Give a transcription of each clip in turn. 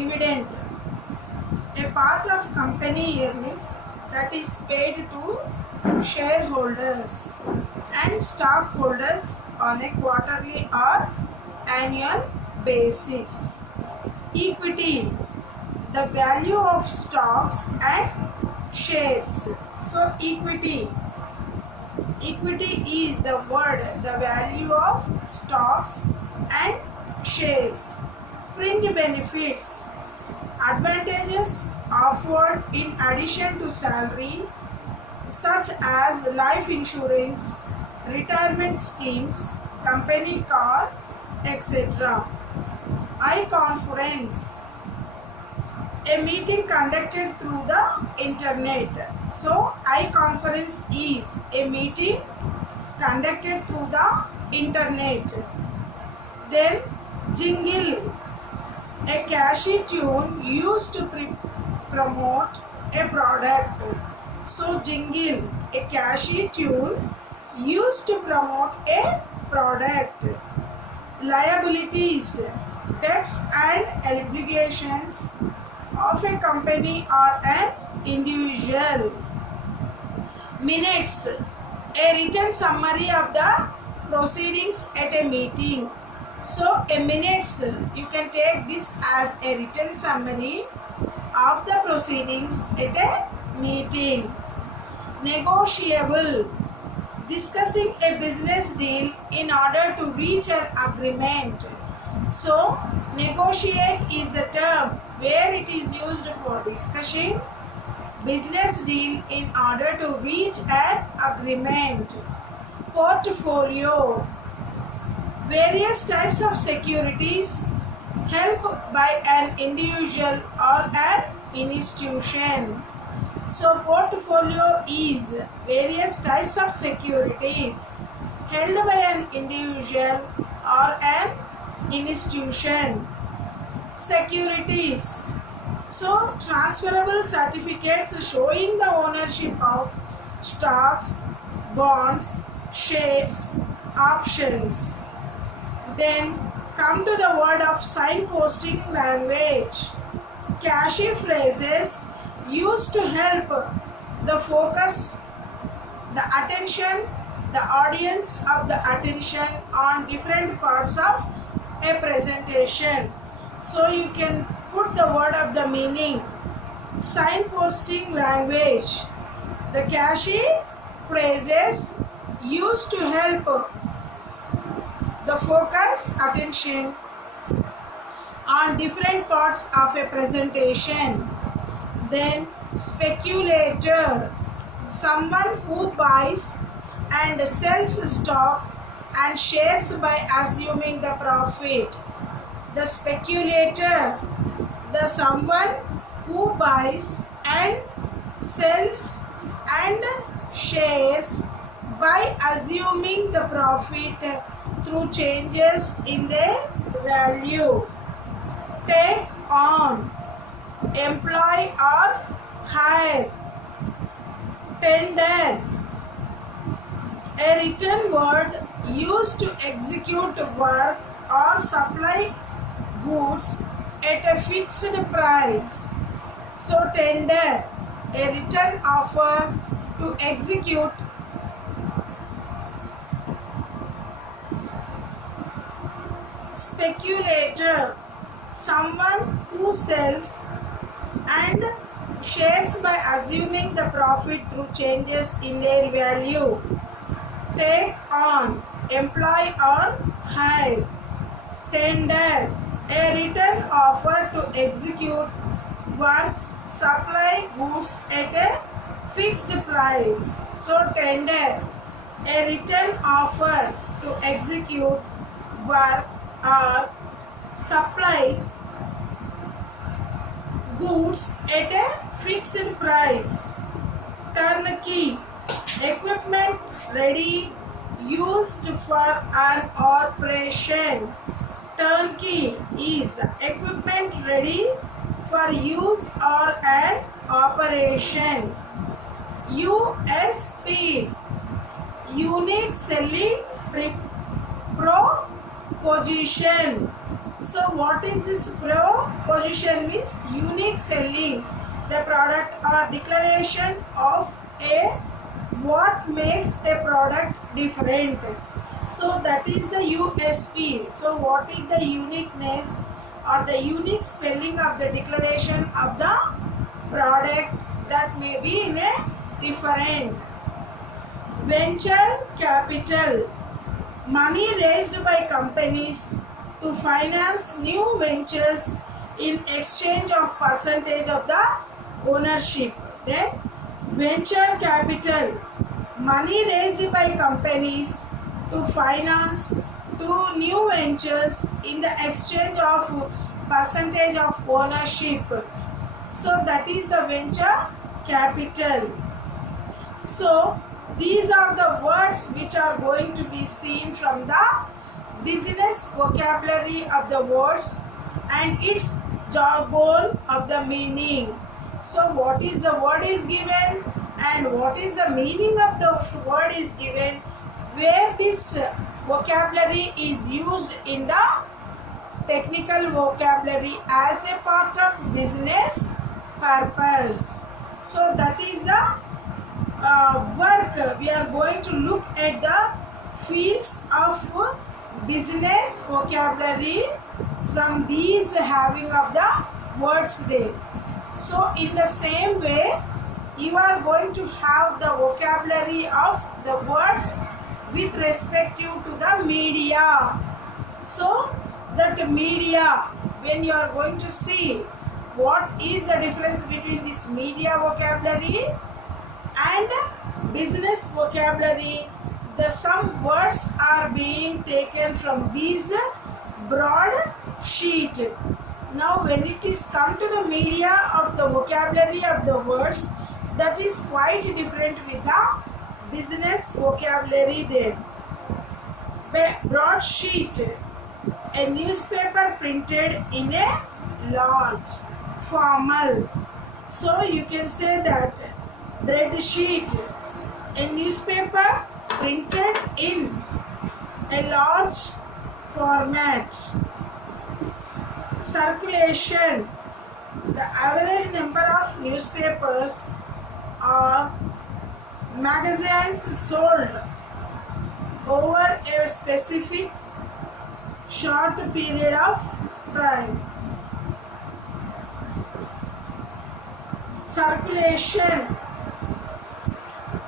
dividend, a part of company earnings that is paid to shareholders and stockholders on a quarterly or annual basis. Equity, the value of stocks and shares. So equity is the word, the value of stocks and shares. Fringe benefits, advantages offered in addition to salary, such as life insurance, retirement schemes, company car, etc. I-conference, a meeting conducted through the internet. So I-conference is a meeting conducted through the internet. Then jingle, a catchy tune used to promote a product. So jingle, a catchy tune used to promote a product. Liabilities, debts and obligations of a company or an individual. Minutes, a written summary of the proceedings at a meeting. So a minutes, you can take this as a written summary of the proceedings at a meeting. Negotiable, discussing a business deal in order to reach an agreement. So negotiate is the term where it is used for discussing business deal in order to reach an agreement. Portfolio, various types of securities held by an individual or an institution. So portfolio is various types of securities held by an individual or an institution. Securities, so transferable certificates showing the ownership of stocks, bonds, shares, options. Then come to the word of signposting language. Catchy phrases used to help the focus, the attention, the audience of the attention on different parts of a presentation. So you can put the word of the meaning. Signposting language, the catchy phrases used to help the focus, attention on different parts of a presentation. Then speculator, someone who buys and sells stock and shares by assuming the profit. The speculator, the someone who buys and sells and shares by assuming the profit through changes in their value. Take on, employ or hire. Tender, a written word used to execute work or supply goods at a fixed price. So tender, a written offer to execute speculator, someone who sells and shares by assuming the profit through changes in their value. Take on, employ or hire. Tender, a written offer to execute work, supply goods at a fixed price. So tender, a written offer to execute work or supply goods at a fixed price. Turnkey, equipment ready used for an operation. Turnkey is equipment ready for use or an operation. USP, unique selling proposition. So what is this proposition means? Unique selling the product or declaration of a what makes a product different. So that is the USP. So what is the uniqueness or the unique spelling of the declaration of the product that may be in a different. Venture capital, money raised by companies to finance new ventures in exchange of percentage of the ownership. Then venture capital, money raised by companies to finance two new ventures in the exchange of percentage of ownership. So that is the venture capital. So these are the words which are going to be seen from the business vocabulary of the words and its goal of the meaning. So what is the word is given and what is the meaning of the word is given, where this vocabulary is used in the technical vocabulary as a part of business purpose. So that is the work. We are going to look at the fields of business vocabulary from these having of the words there. So in the same way, you are going to have the vocabulary of the words with respect to the media. So that media, when you are going to see what is the difference between this media vocabulary and business vocabulary, the some words are being taken from these broad sheet. Now when it is come to the media of the vocabulary of the words, that is quite different with the business vocabulary there. Broad sheet, a newspaper printed in a large formal. So you can say that broadsheet, a newspaper printed in a large format. Circulation, the average number of newspapers or magazines sold over a specific short period of time. Circulation,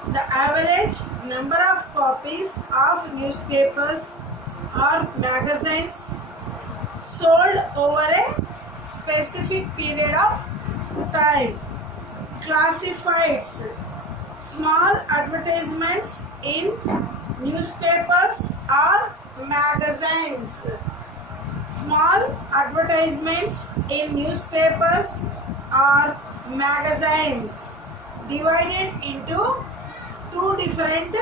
the average number of copies of newspapers or magazines sold over a specific period of time. Classifieds, small advertisements in newspapers or magazines. Small advertisements in newspapers or magazines divided into two different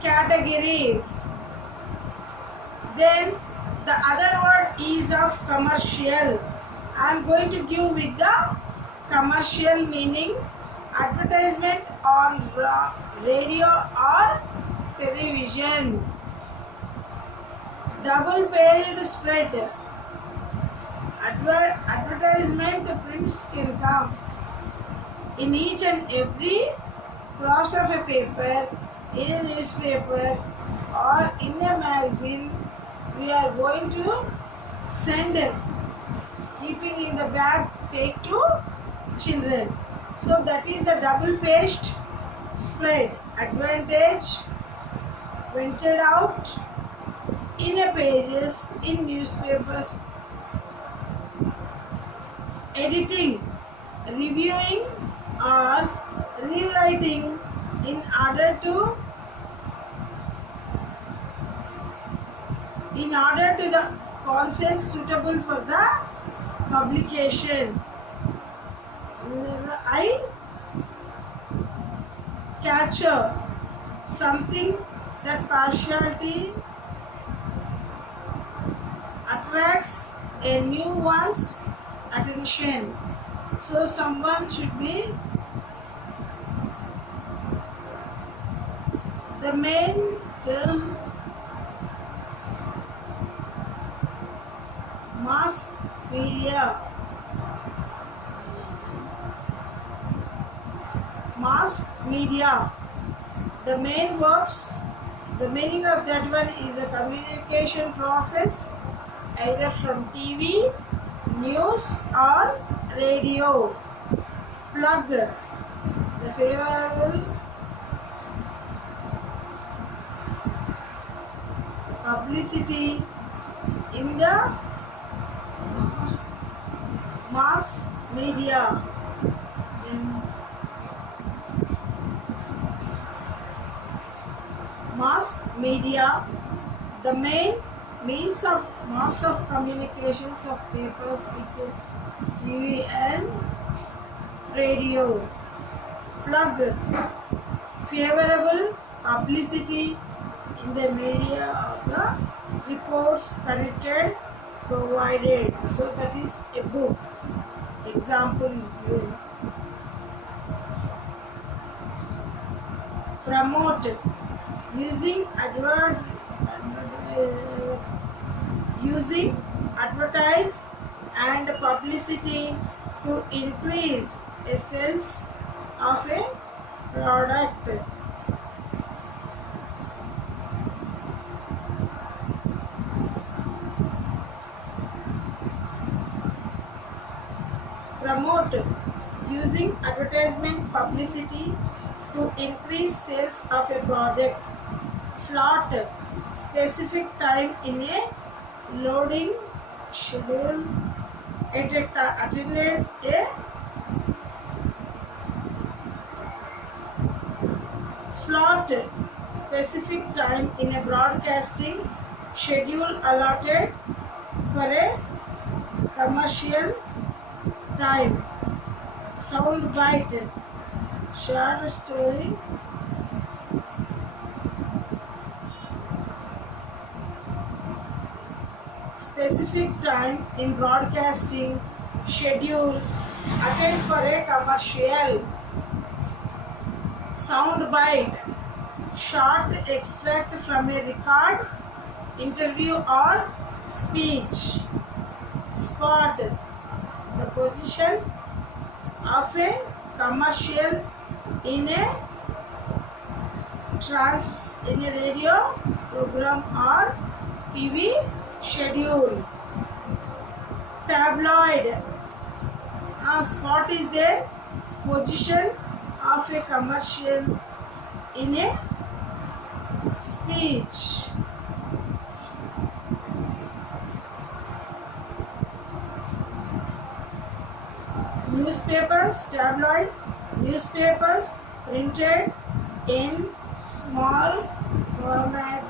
categories. Then the other word is of commercial. I am going to give with the commercial meaning, advertisement on radio or television. Double paged spread, advertisement prints can come in each and every cross of a paper, in a newspaper or in a magazine. We are going to send, keeping in the bag, take to children. So that is the double paged spread. Advantage printed out in a pages in newspapers. Editing, reviewing or rewriting in order to the content suitable for the publication. Eye catcher, something that partiality attracts a new one's attention. So someone should be the main term mass media. Mass media. The main verbs, the meaning of that one is a communication process either from TV, news or radio. Plug. The favorable publicity in the mass media. Mass media, the main means of mass of communications of papers, picture, TV and radio. Plug. Favorable publicity in the media of the reports connected provided. So that is a book. Example is given. Promote. Using advertise and publicity to increase a sales of a product. Promote. Using advertisement publicity to increase sales of a product. Slot. Specific time in a loading schedule attended a slot. Specific time in a broadcasting schedule allotted for a commercial time. Sound bite. Short story. Specific time in broadcasting schedule attend for a commercial. Sound bite. Short extract from a record, interview or speech. Spot. The position of a commercial in a radio program or TV schedule. Tabloid. Spot is there. Position of a commercial in a speech. Newspapers. Tabloid. Newspapers printed in small format.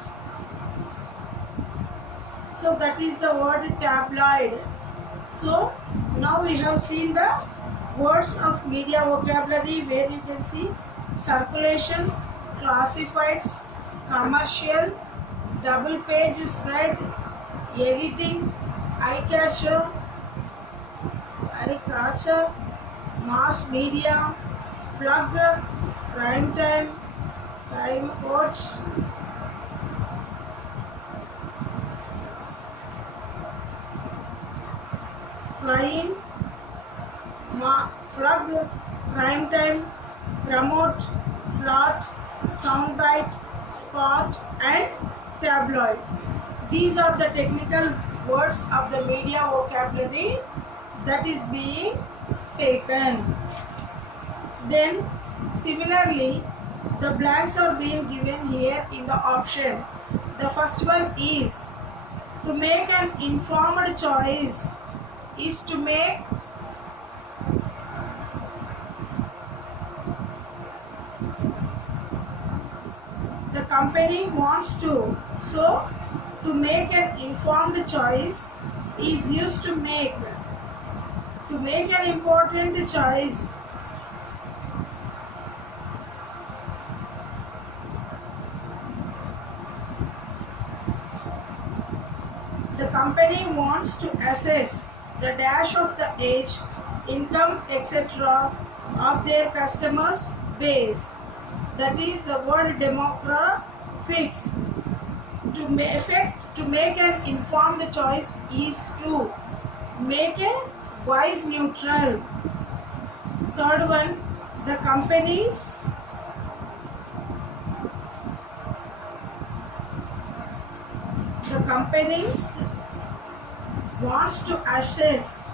So that is the word tabloid. So now we have seen the words of media vocabulary, where you can see circulation, classifieds, commercial, double page spread, editing, eye catcher, mass media, plug, prime time, time out, flying, plug, prime time, promote, slot, soundbite, spot and tabloid. These are the technical words of the media vocabulary that is being taken. Then similarly, the blanks are being given here in the option. The first one is to make an informed choice, is to make the company wants to. So to make an informed choice is used to make an important choice. The company wants to assess the dash of the age, income, etc. of their customers base. That is the word demographics. To make an informed choice is to. make a wise neutral. Third one, the companies wants to assess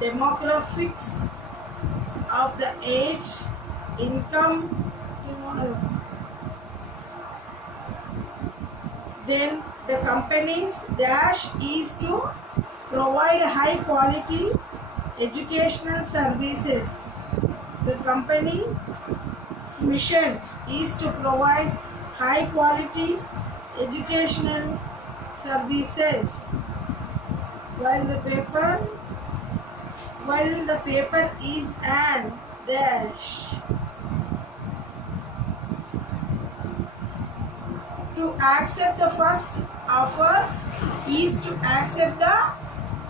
demographics of the age, income tomorrow. Then the company's dash is to provide high quality educational services. The company's mission is to provide high quality educational services. While the paper is an dash. To accept the first offer is to accept the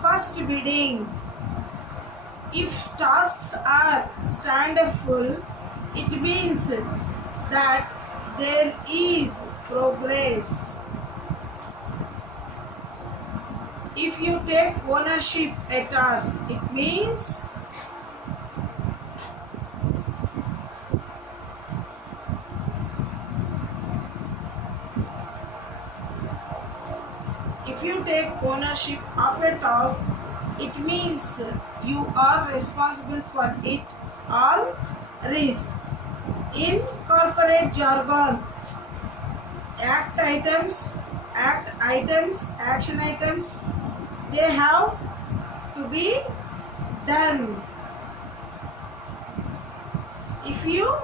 first bidding. If tasks are standful, it means that there is progress. If you take ownership a task, it means you are responsible for it all risk. In corporate jargon, action items, they have to be done. If you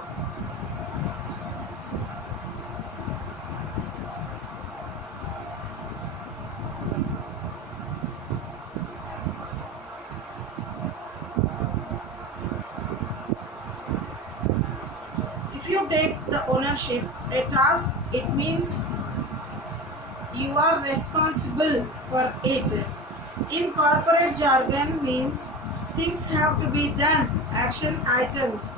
take the ownership a task, it means you are responsible for it. In corporate jargon means things have to be done, action items.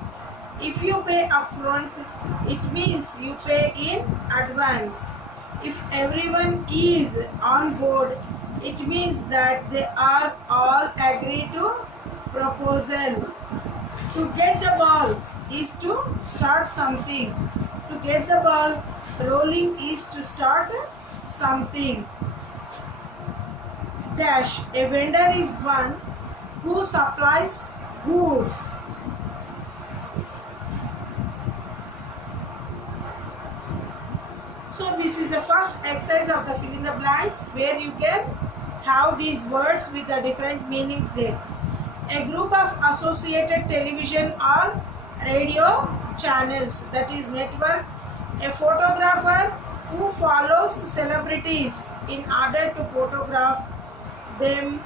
If you pay upfront, it means you pay in advance. If everyone is on board, it means that they are all agreed to proposal. To get the ball is to start something. To get the ball rolling is to start something. Dash, a vendor is one who supplies goods. So this is the first exercise of the fill in the blanks, where you can have these words with the different meanings there. A group of associated television or radio channels, that is network. A photographer who follows celebrities in order to photograph them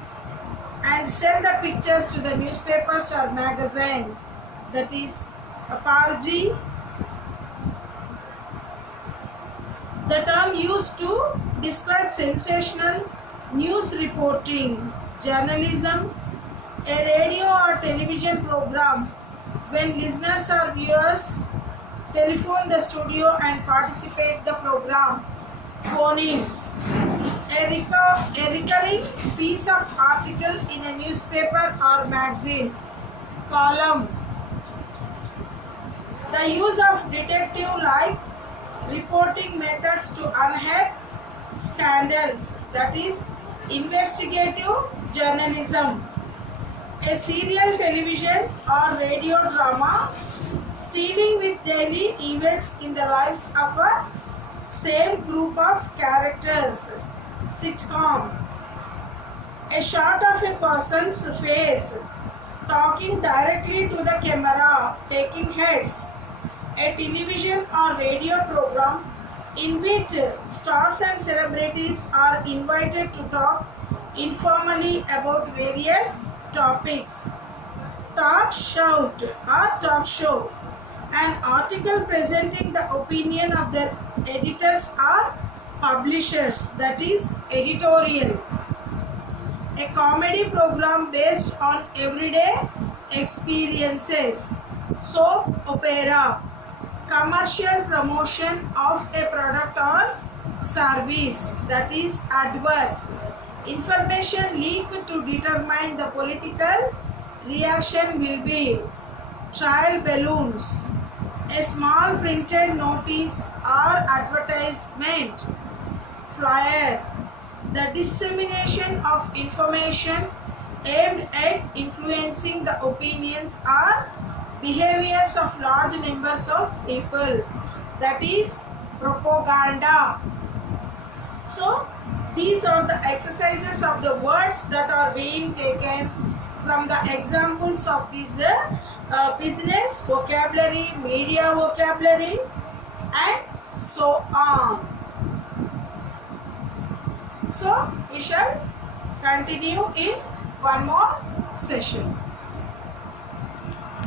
and sell the pictures to the newspapers or magazine, that is a parji. The term used to describe sensational news reporting, journalism. A radio or television program when listeners or viewers telephone the studio and participate the program. Phoning, a recurring piece of article in a newspaper or magazine. Column, the use of detective-like reporting methods to unearth scandals, that is investigative journalism. A serial television or radio drama dealing with daily events in the lives of a same group of characters. Sitcom, a shot of a person's face talking directly to the camera, taking heads. A television or radio program in which stars and celebrities are invited to talk informally about various topics. Talk shout or talk show, an article presenting the opinion of the editors or publishers, that is editorial. A comedy program based on everyday experiences. Soap opera, commercial promotion of a product or service, that is advert. Information leaked to determine the political reaction will be trial balloons, a small printed notice or advertisement, flyer, the dissemination of information aimed at influencing the opinions or behaviors of large numbers of people, that is propaganda. So these are the exercises of the words that are being taken from the examples of this business vocabulary, media vocabulary, and so on. So we shall continue in one more session.